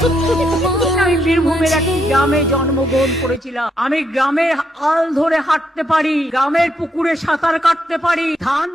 আমি বীরভূমের একটি গ্রামে জন্মগ্রহণ করেছিলাম। আমি গ্রামের আল ধরে হাঁটতে পারি, গ্রামের পুকুরে সাঁতার কাটতে পারি, ধান